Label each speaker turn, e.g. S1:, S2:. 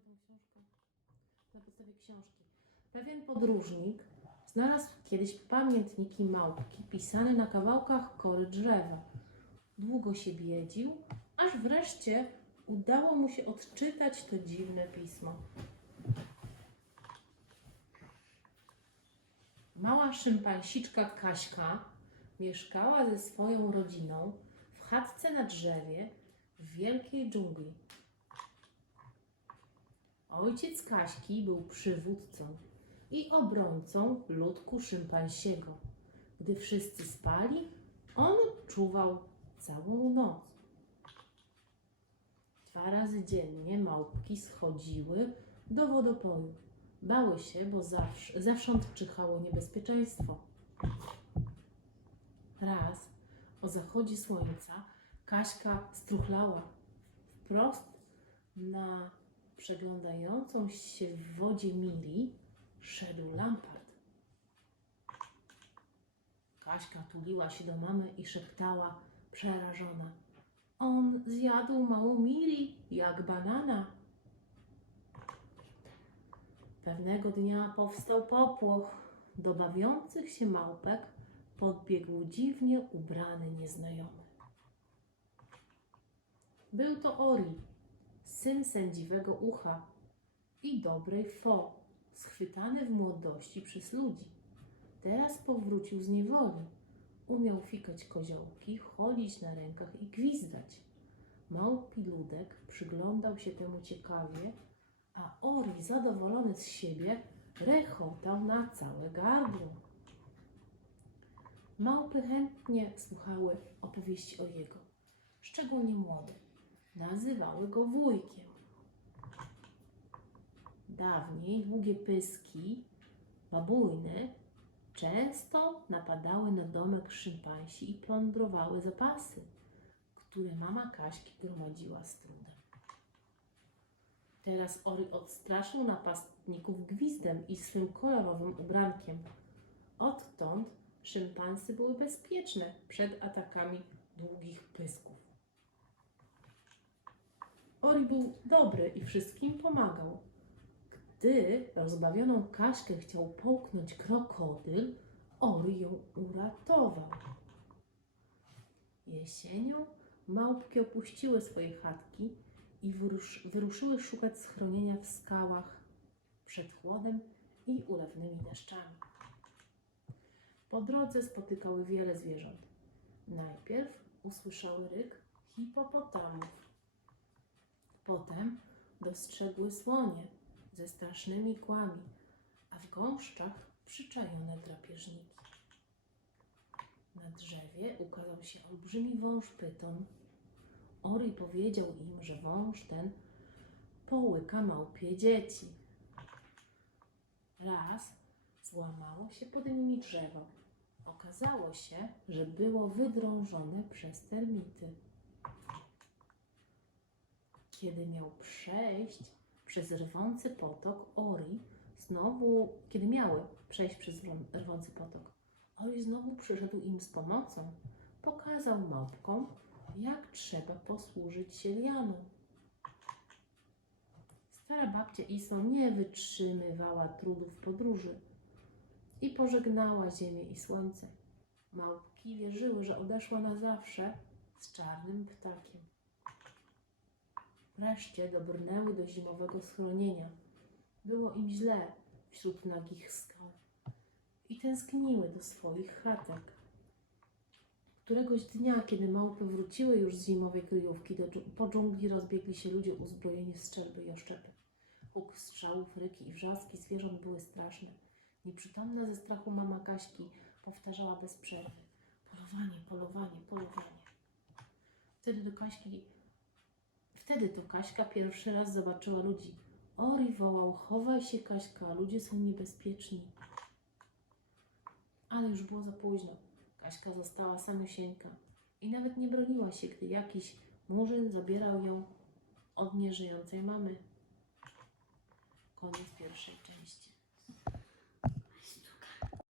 S1: książkę na podstawie książki. Pewien podróżnik znalazł kiedyś pamiętniki małpki pisane na kawałkach kory drzewa. Długo się biedził, aż wreszcie udało mu się odczytać to dziwne pismo. Mała szympansiczka Kaśka mieszkała ze swoją rodziną w chatce na drzewie w wielkiej dżungli. Ojciec Kaśki był przywódcą i obrońcą ludku szympansiego. Gdy wszyscy spali, on czuwał całą noc. Dwa razy dziennie małpki schodziły do wodopoju. Bały się, bo zawsze, zewsząd czyhało niebezpieczeństwo. Raz o zachodzie słońca Kaśka struchlała wprost na przeglądającą się w wodzie Mili szedł Lampart. Kaśka tuliła się do mamy i szeptała przerażona. On zjadł małą Mili jak banana. Pewnego dnia powstał popłoch. Do bawiących się małpek podbiegł dziwnie ubrany nieznajomy. Był to Ori, syn sędziwego ucha i dobrej Fo, schwytany w młodości przez ludzi. Teraz powrócił z niewoli. Umiał fikać koziołki, chodzić na rękach i gwizdać. Małpi ludek przyglądał się temu ciekawie, a Ori, zadowolony z siebie, rechotał na całe gardło. Małpy chętnie słuchały opowieści o jego, szczególnie młode. Nazywały go wujkiem. Dawniej długie pyski, babujny, często napadały na domek szympansi i plądrowały zapasy, które mama Kaśki gromadziła z trudem. Teraz Ori odstraszył napastników gwizdem i swym kolorowym ubrankiem. Odtąd szympansy były bezpieczne przed atakami długich pysków. Ori był dobry i wszystkim pomagał. Gdy rozbawioną Kaśkę chciał połknąć krokodyl, Ori ją uratował. Jesienią małpki opuściły swoje chatki i wyrusz, wyruszyły szukać schronienia w skałach przed chłodem i ulewnymi deszczami. Po drodze spotykały wiele zwierząt. Najpierw usłyszały ryk hipopotamów. Potem dostrzegły słonie ze strasznymi kłami, a w gąszczach przyczajone drapieżniki. Na drzewie ukazał się olbrzymi wąż pyton. Ori powiedział im, że wąż ten połyka małpie dzieci. Raz złamało się pod nimi drzewo. Okazało się, że było wydrążone przez termity. Kiedy miał przejść przez rwący potok, Ori znowu, kiedy miały przejść przez rwą- rwący potok, Ori znowu przyszedł im z pomocą. Pokazał małpkom, jak trzeba posłużyć się lianą. Stara babcia Iso nie wytrzymywała trudów podróży i pożegnała ziemię i słońce. Małpki wierzyły, że odeszła na zawsze z czarnym ptakiem. Wreszcie dobrnęły do zimowego schronienia. Było im źle wśród nagich skał i tęskniły do swoich chatek. Któregoś dnia, kiedy małpy wróciły już z zimowej kryjówki, do, po dżungli rozbiegli się ludzie uzbrojeni w strzelby i oszczepy. Huk strzałów, ryki i wrzaski zwierząt były straszne. Nieprzytomna ze strachu mama Kaśki powtarzała bez przerwy. Polowanie, polowanie, polowanie. Wtedy do Kaśki Wtedy to Kaśka pierwszy raz zobaczyła ludzi. Ori wołał, chowaj się Kaśka, ludzie są niebezpieczni. Ale już było za późno. Kaśka została samosieńka i nawet nie broniła się, gdy jakiś murzyn zabierał ją od nieżyjącej mamy. Koniec pierwszej części.